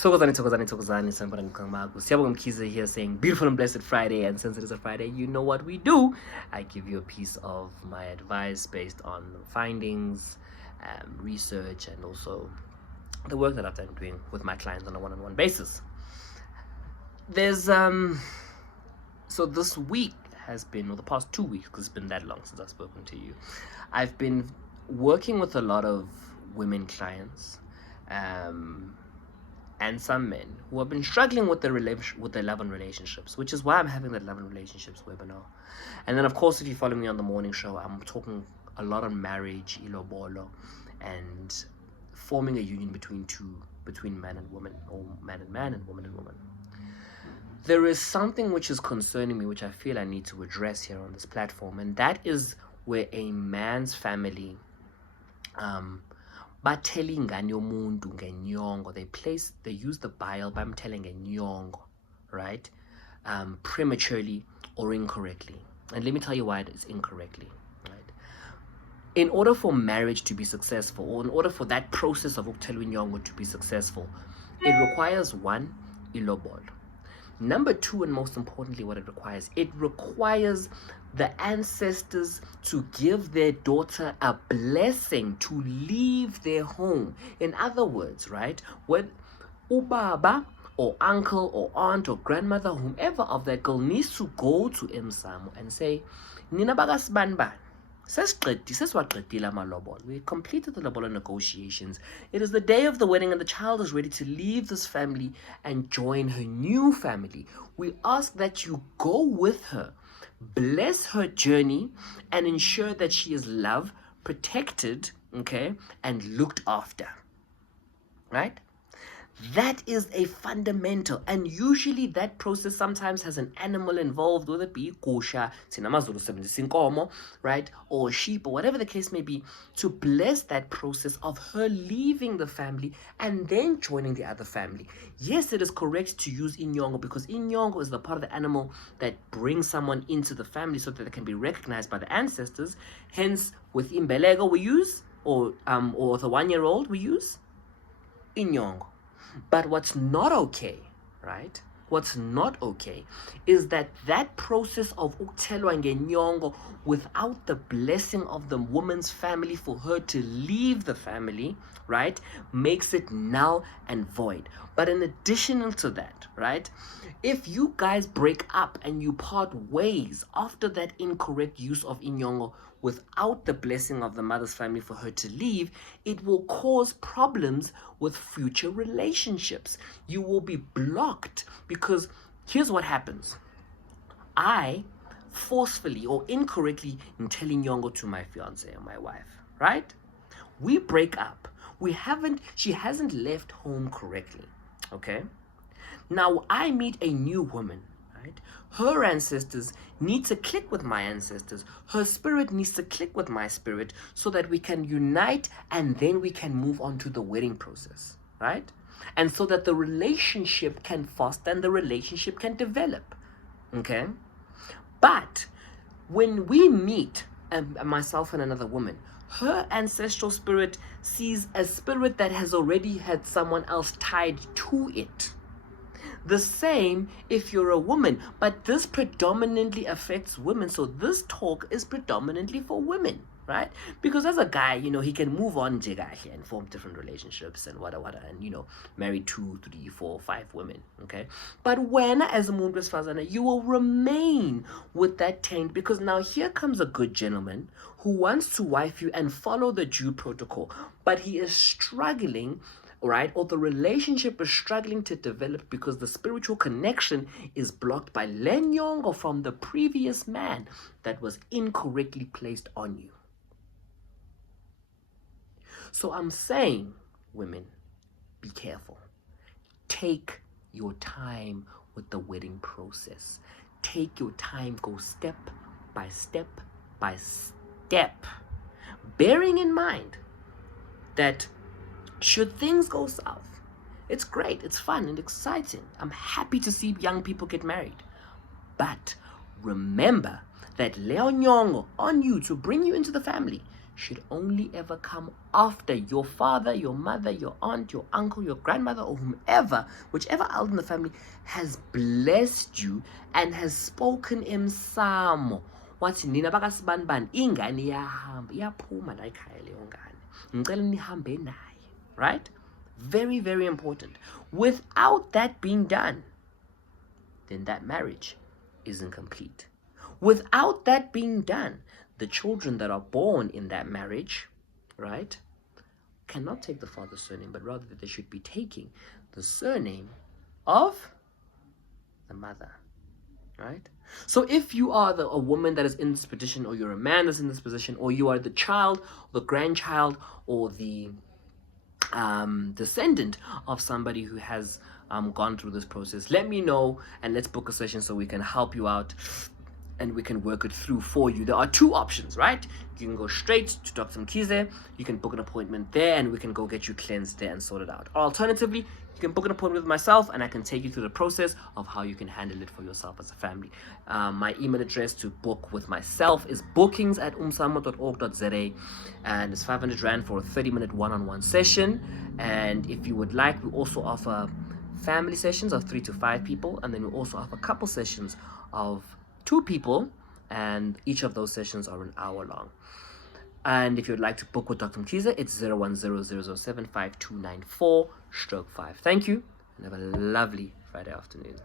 Thokozani, Sanbara Mkangmagu. Siyabonga Mkhize here saying beautiful and blessed Friday, and since it is a Friday, you know what we do. I give you a piece of my advice based on findings, research, and also the work that I've been doing with my clients on a one-on-one basis. There's so this week has been, or the past 2 weeks, because it's been that long since I've spoken to you, I've been working with a lot of women clients, and some men who have been struggling with their love and relationships, which is why I'm having that love and relationships webinar. And then, of course, if you follow me on the morning show, I'm talking a lot on marriage, ilobolo, and forming a union between man and woman, or man and man and woman and woman. There is something which is concerning me, which I feel I need to address here on this platform, and that is where a man's family bathela ingane yomuntu ngenyongo. They use the bile bamthela ngenyongo, right? Prematurely or incorrectly. And let me tell you why it is incorrectly, right? In order for marriage to be successful, or in order for that process of ukuthelwa inyongo to be successful, it requires one, ilobolo. Number two, and most importantly, what it requires the ancestors to give their daughter a blessing to leave their home. In other words, right, when ubaba or uncle or aunt or grandmother, whomever of that girl, needs to go to Msamo and say, Nina bagasbanban. We completed the lobola negotiations. It is the day of the wedding and the child is ready to leave this family and join her new family. We ask that you go with her, bless her journey, and ensure that she is loved, protected, okay, and looked after. Right? That is a fundamental, and usually that process sometimes has an animal involved, whether it be igusha, right, or sheep, or whatever the case may be, to bless that process of her leaving the family and then joining the other family. Yes, it is correct to use inyongo, because inyongo is the part of the animal that brings someone into the family so that they can be recognized by the ancestors. Hence, with imbeleko we use, or the 1-year-old we use inyongo. But what's not okay, right? What's not okay is that process of ukuthelwa ngenyongo without the blessing of the woman's family for her to leave the family, right, makes it null and void. But in addition to that, right, if you guys break up and you part ways after that incorrect use of inyongo without the blessing of the mother's family for her to leave, it will cause problems with future relationships. You will be blocked, because here's what happens. I forcefully or incorrectly tell inyongo to my fiance or my wife, right? We break up. She hasn't left home correctly, okay? Now I meet a new woman, right? Her ancestors need to click with my ancestors. Her spirit needs to click with my spirit so that we can unite, and then we can move on to the wedding process, right? And so that the relationship can foster and the relationship can develop, okay? But when we meet, myself and another woman, her ancestral spirit sees a spirit that has already had someone else tied to it. The same if you're a woman, but this predominantly affects women. So this talk is predominantly for women, right? Because as a guy, he can move on and form different relationships and whatever, and marry 2, 3, 4, 5 women, okay? But when, as a moon fazana, you will remain with that taint, because now here comes a good gentleman who wants to wife you and follow the due protocol, but he is struggling, right? Or the relationship is struggling to develop because the spiritual connection is blocked by lenyongo from the previous man that was incorrectly placed on you. So I'm saying, women, be careful. Take your time with the wedding process. Take your time, go step by step by step, bearing in mind that should things go south, it's great, it's fun and exciting. I'm happy to see young people get married. But remember that leonyongo on you to bring you into the family should only ever come after your father, your mother, your aunt, your uncle, your grandmother, or whomever, whichever elder in the family has blessed you and has spoken emsamo. Wathi nina bakasibanibani ingane iyahamba iyaphuma la ekhaya leyo ngane. Ngicela nihambe naye, right? Very, very important. Without that being done, then that marriage isn't complete. Without that being done, the children that are born in that marriage, right, cannot take the father's surname, but rather that they should be taking the surname of the mother, right? So if you are a woman that is in this position, or you're a man that's in this position, or you are the child, the grandchild, or the descendant of somebody who has gone through this process, let me know and let's book a session so we can help you out and we can work it through for you. There are two options, right? You can go straight to Dr. Mkhize, you can book an appointment there and we can go get you cleansed there and sorted out. Or alternatively, you can book an appointment with myself and I can take you through the process of how you can handle it for yourself as a family. My email address to book with myself is bookings@umsamo.org.za, and it's 500 Rand for a 30-minute one-on-one session. And if you would like, we also offer family sessions of 3 to 5 people, and then we also offer couple sessions of 2 people, and each of those sessions are an hour long. And if you'd like to book with Dr. Mkhize, it's 0100075294/5. Thank you, and have a lovely Friday afternoon.